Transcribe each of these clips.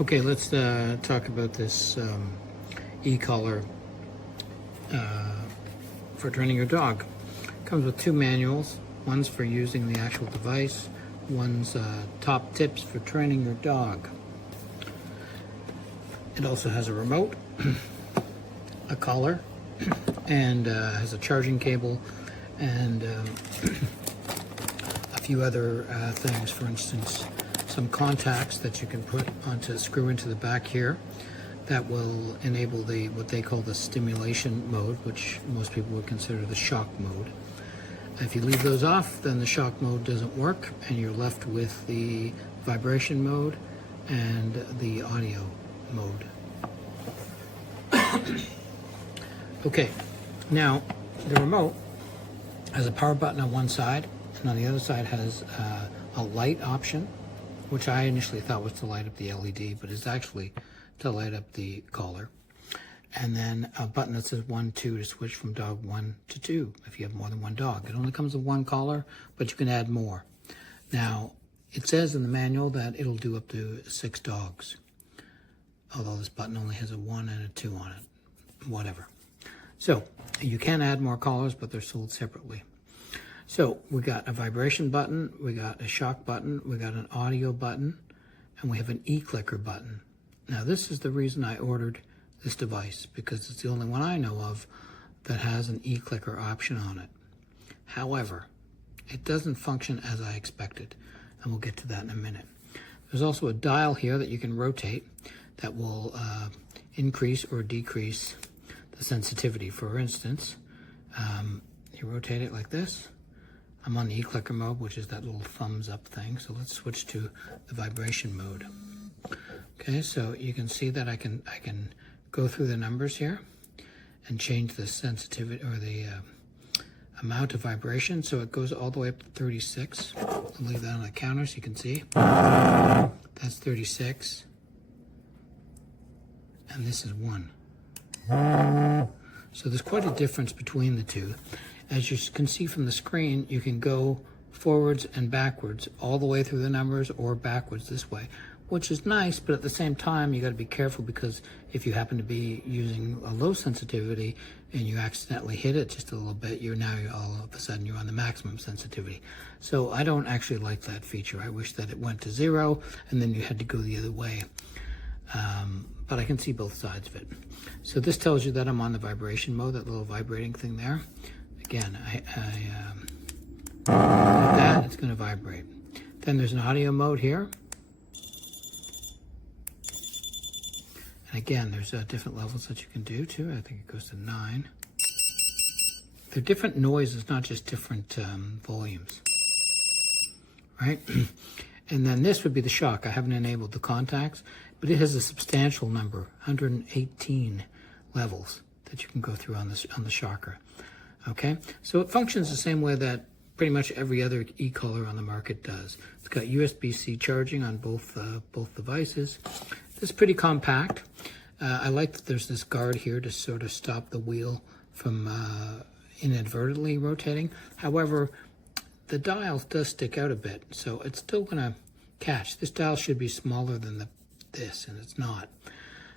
Okay, let's talk about this e-collar for training your dog. Comes with two manuals. One's for using the actual device. One's top tips for training your dog. It also has a remote, a collar, and has a charging cable, and a few other things. For instance, some contacts that you can put onto, screw into the back here, that will enable the what they call the stimulation mode, which most people would consider the shock mode. If you leave those off, then the shock mode doesn't work, and you're left with the vibration mode and the audio mode. Okay, now the remote has a power button on one side, and on the other side has a light option, which I initially thought was to light up the LED, but it's actually to light up the collar. And then a button that says 1, 2 to switch from dog 1 to 2 if you have more than one dog. It only comes with one collar, but you can add more. Now, it says in the manual that it'll do up to 6 dogs, although this button only has a 1 and a 2 on it, whatever. So, you can add more collars, but they're sold separately. So, we got a vibration button, we got a shock button, we got an audio button, and we have an e-clicker button. Now, this is the reason I ordered this device, because it's the only one I know of that has an e-clicker option on it. However, it doesn't function as I expected, and we'll get to that in a minute. There's also a dial here that you can rotate that will increase or decrease the sensitivity. For instance, you rotate it like this. I'm on the e-clicker mode, which is that little thumbs up thing. So let's switch to the vibration mode. Okay, so you can see that I can go through the numbers here and change the sensitivity or the amount of vibration. So it goes all the way up to 36. I'll leave that on the counter so you can see. That's 36. And this is 1. So there's quite a difference between the two. As you can see from the screen, you can go forwards and backwards all the way through the numbers, or backwards this way, which is nice, but at the same time you got to be careful, because if you happen to be using a low sensitivity and you accidentally hit it just a little bit, you're all of a sudden you're on the maximum sensitivity. So I don't actually like that feature. I wish that it went to 0 and then you had to go the other way. But I can see both sides of it. So this tells you that I'm on the vibration mode, that little vibrating thing there. Again, like that, it's going to vibrate. Then there's an audio mode here. And again, there's different levels that you can do too. I think it goes to 9. They're different noises, not just different volumes, right? And then this would be the shock. I haven't enabled the contacts, but it has a substantial number, 118 levels that you can go through on the shocker. Okay, so it functions the same way that pretty much every other e-collar on the market does. It's got USB-C charging on both devices. It's pretty compact. I like that there's this guard here to sort of stop the wheel from inadvertently rotating. However, the dial does stick out a bit, so it's still going to catch. This dial should be smaller than this, and it's not.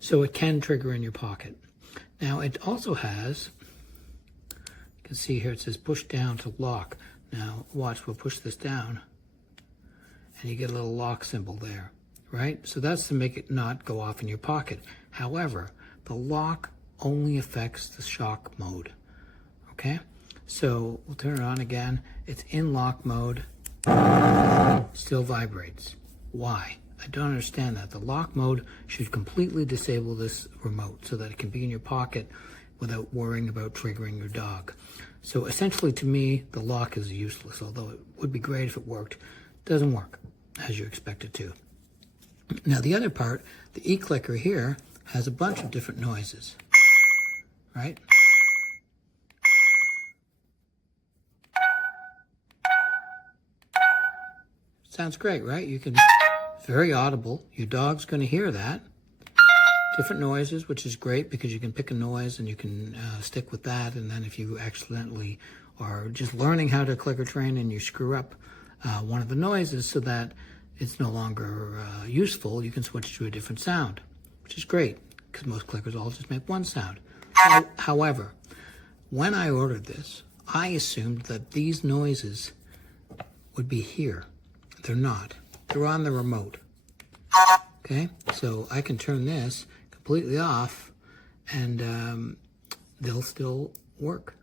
So it can trigger in your pocket. Now, it also has, you can see here, it says push down to lock. Now, watch, we'll push this down, and you get a little lock symbol there, right? So that's to make it not go off in your pocket. However, the lock only affects the shock mode, okay? So we'll turn it on again. It's in lock mode, still vibrates. Why? I don't understand that. The lock mode should completely disable this remote so that it can be in your pocket without worrying about triggering your dog. So essentially, to me, the lock is useless, although it would be great if it worked. It doesn't work as you expect it to. Now, the other part, the e-clicker here, has a bunch of different noises, right? Sounds great, right? It's very audible. Your dog's going to hear that. Different noises, which is great because you can pick a noise and you can stick with that. And then if you accidentally are just learning how to clicker train and you screw up one of the noises, so that it's no longer useful, you can switch to a different sound, which is great, because most clickers all just make one sound. However, when I ordered this, I assumed that these noises would be here. They're not. They're on the remote. Okay, so I can turn this completely off, and they'll still work.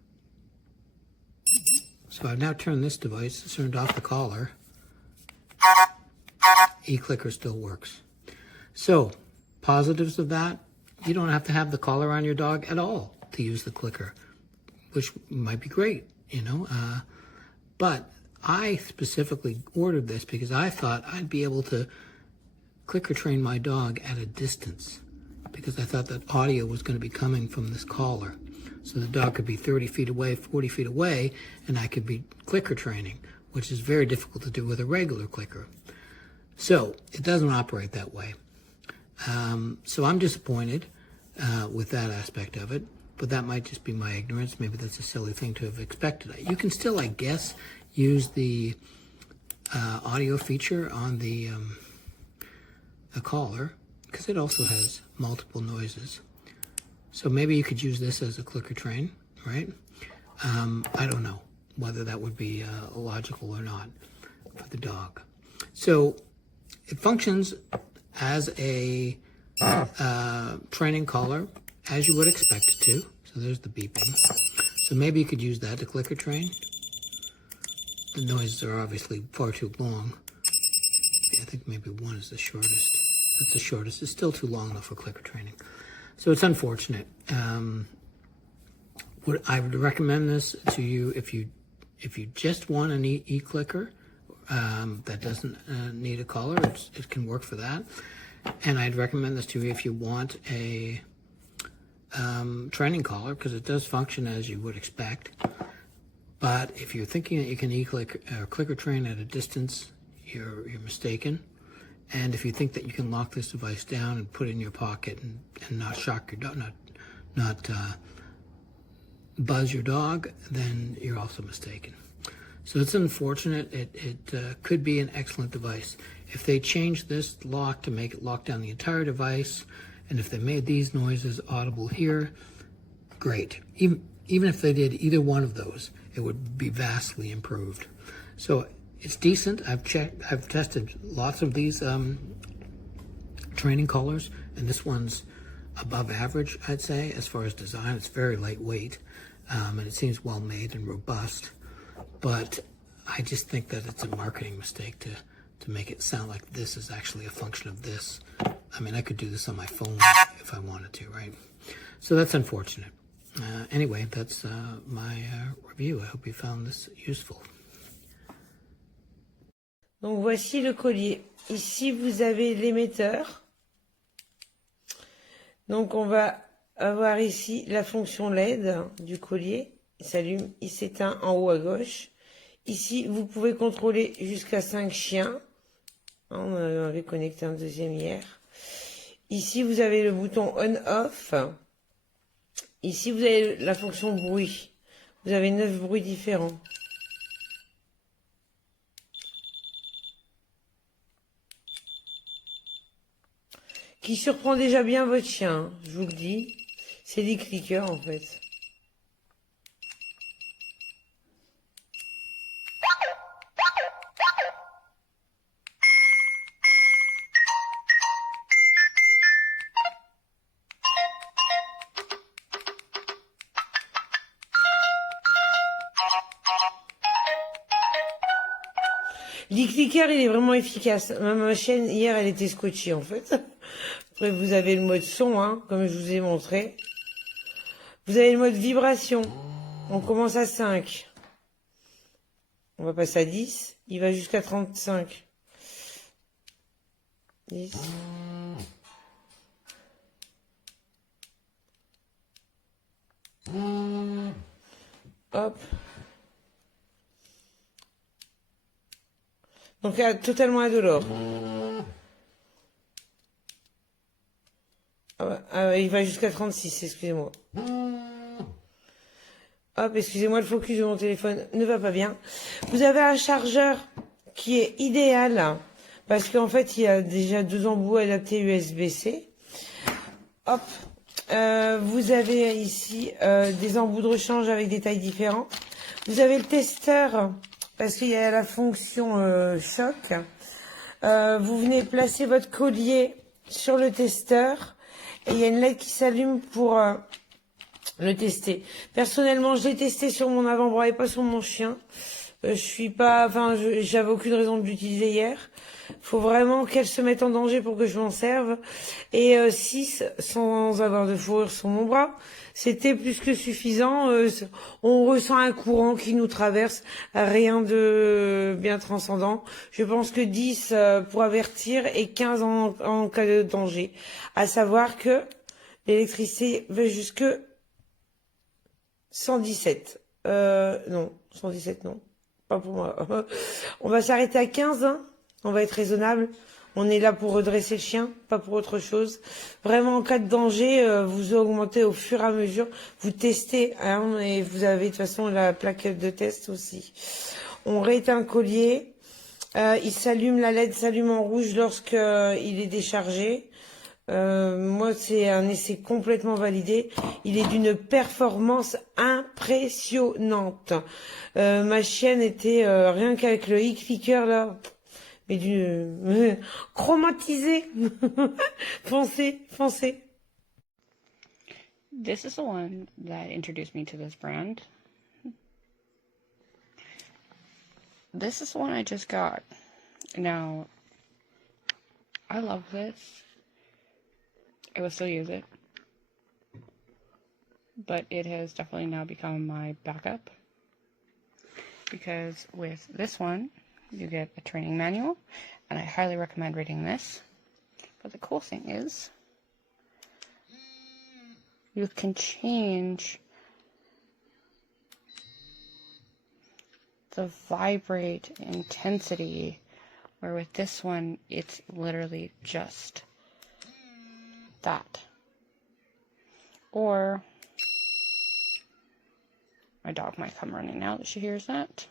So I've now turned this device, turned off the collar. E-clicker still works. So, positives of that, you don't have to have the collar on your dog at all to use the clicker, which might be great, you know. But I specifically ordered this because I thought I'd be able to clicker train my dog at a distance, because I thought that audio was going to be coming from this collar. So the dog could be 30 feet away, 40 feet away, and I could be clicker training, which is very difficult to do with a regular clicker. So it doesn't operate that way. So I'm disappointed with that aspect of it, but that might just be my ignorance. Maybe that's a silly thing to have expected. You can still, I guess, use the audio feature on the collar, because it also has multiple noises. So maybe you could use this as a clicker train, right? I don't know whether that would be logical or not for the dog. So it functions as a training collar, as you would expect it to. So there's the beeping. So maybe you could use that to clicker train. The noises are obviously far too long. I think maybe one is the shortest. That's the shortest. It's still too long though for clicker training. So it's unfortunate. I would recommend this to you if you just want an e-clicker that doesn't need a collar. It can work for that. And I'd recommend this to you if you want a training collar, because it does function as you would expect. But if you're thinking that you can clicker train at a distance, you're mistaken. And if you think that you can lock this device down and put it in your pocket and not shock your dog, not buzz your dog, then you're also mistaken. So it's unfortunate. It could be an excellent device. If they change this lock to make it lock down the entire device, and if they made these noises audible here, great. Even if they did either one of those, it would be vastly improved. So it's decent. I've tested lots of these training collars, and this one's above average, I'd say, as far as design. It's very lightweight, and it seems well made and robust. But I just think that it's a marketing mistake to make it sound like this is actually a function of this. I mean, I could do this on my phone if I wanted to, right? So that's unfortunate. Anyway, that's my review. I hope you found this useful. Donc voici le collier. Ici vous avez l'émetteur. Donc on va avoir ici la fonction LED du collier. Il s'allume, il s'éteint en haut à gauche. Ici vous pouvez contrôler jusqu'à 5 chiens. On avait connecté un deuxième hier. Ici vous avez le bouton on-off. Ici vous avez la fonction bruit. Vous avez 9 bruits différents. Qui surprend déjà bien votre chien, hein, je vous le dis. C'est des clickers en fait. L'e-clicker, il est vraiment efficace. Même ma chienne, hier, elle était scotchée, en fait. Après, vous avez le mode son, hein, comme je vous ai montré. Vous avez le mode vibration. On commence à 5. On va passer à 10. Il va jusqu'à 35. 10. Hop. Donc totalement indolore. Il va jusqu'à 36, excusez-moi. Hop, excusez-moi, le focus de mon téléphone ne va pas bien. Vous avez un chargeur qui est idéal parce qu'en fait, il y a déjà 2 embouts adaptés USB-C. Hop. Vous avez ici des embouts de rechange avec des tailles différentes. Vous avez le testeur, parce qu'il y a la fonction choc. Vous venez placer votre collier sur le testeur et il y a une LED qui s'allume pour le tester. Personnellement, je l'ai testé sur mon avant-bras et pas sur mon chien. J'avais aucune raison de l'utiliser hier. Faut vraiment qu'elle se mette en danger pour que je m'en serve. Et 6 sans avoir de fourrure sur mon bras, c'était plus que suffisant. On ressent un courant qui nous traverse, rien de bien transcendant. Je pense que 10 pour avertir et 15 en cas de danger. À savoir que l'électricité va jusque 117. Non, 117 non. Pas pour moi. On va s'arrêter à 15, hein. On va être raisonnable. On est là pour redresser le chien, pas pour autre chose. Vraiment, en cas de danger, vous augmentez au fur et à mesure. Vous testez, hein, et vous avez de toute façon la plaque de test aussi. On rééteint le collier. Il s'allume, la LED s'allume en rouge lorsque il est déchargé. Moi, c'est un essai complètement validé. Il est d'une performance impressionnante. Ma chienne était rien qu'avec le e-clicker là, mais chromatisé. Foncé, foncé. This is the one that introduced me to this brand. This is the one I just got. Now, I love this. I will still use it. But it has definitely now become my backup. Because with this one, you get a training manual. And I highly recommend reading this. But the cool thing is, you can change the vibrate intensity, where with this one, it's literally just that. Or, my dog might come running now that she hears that.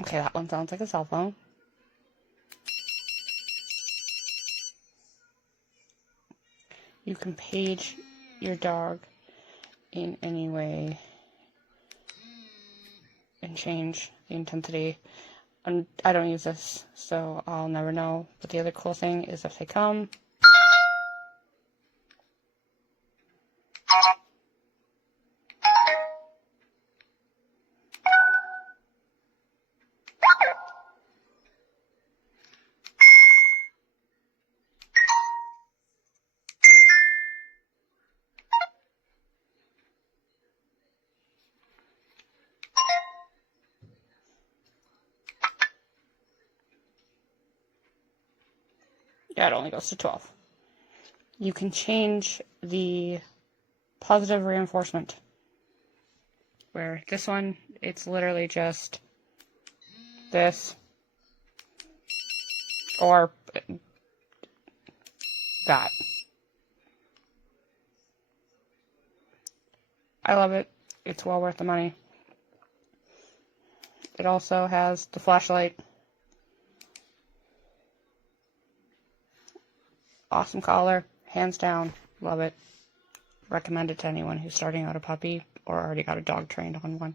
Okay, that one sounds like a cell phone. You can page your dog in any way and change the intensity. And I don't use this, so I'll never know. But the other cool thing is if they come, yeah, it only goes to 12. You can change the positive reinforcement. Where this one, it's literally just this or that. I love it. It's well worth the money. It also has the flashlight. Awesome collar, hands down, love it. Recommend it to anyone who's starting out a puppy or already got a dog trained on one.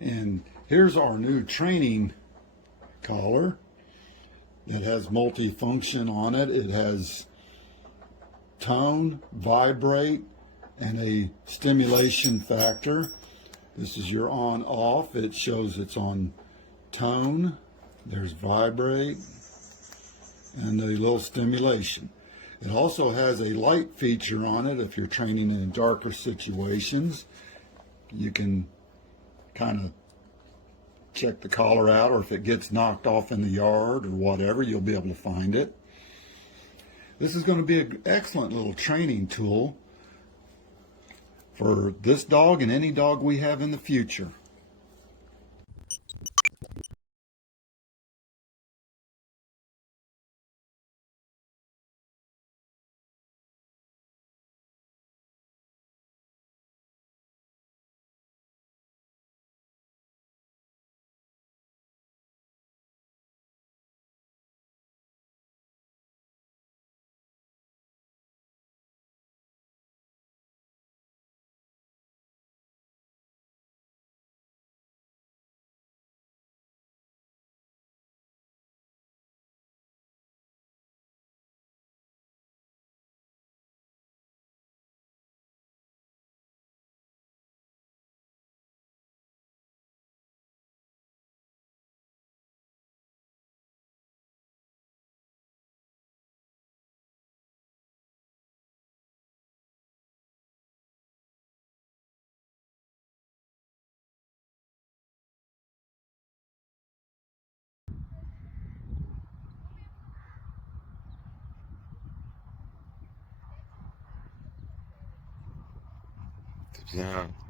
And here's our new training collar. It has multi-function on it. It has tone, vibrate, and a stimulation factor. This is your on-off. It shows it's on tone. There's vibrate and a little stimulation. It also has a light feature on it. If you're training in darker situations, you can kind of check the collar out, or if it gets knocked off in the yard or whatever, you'll be able to find it. This is going to be an excellent little training tool for this dog and any dog we have in the future. C'est bien.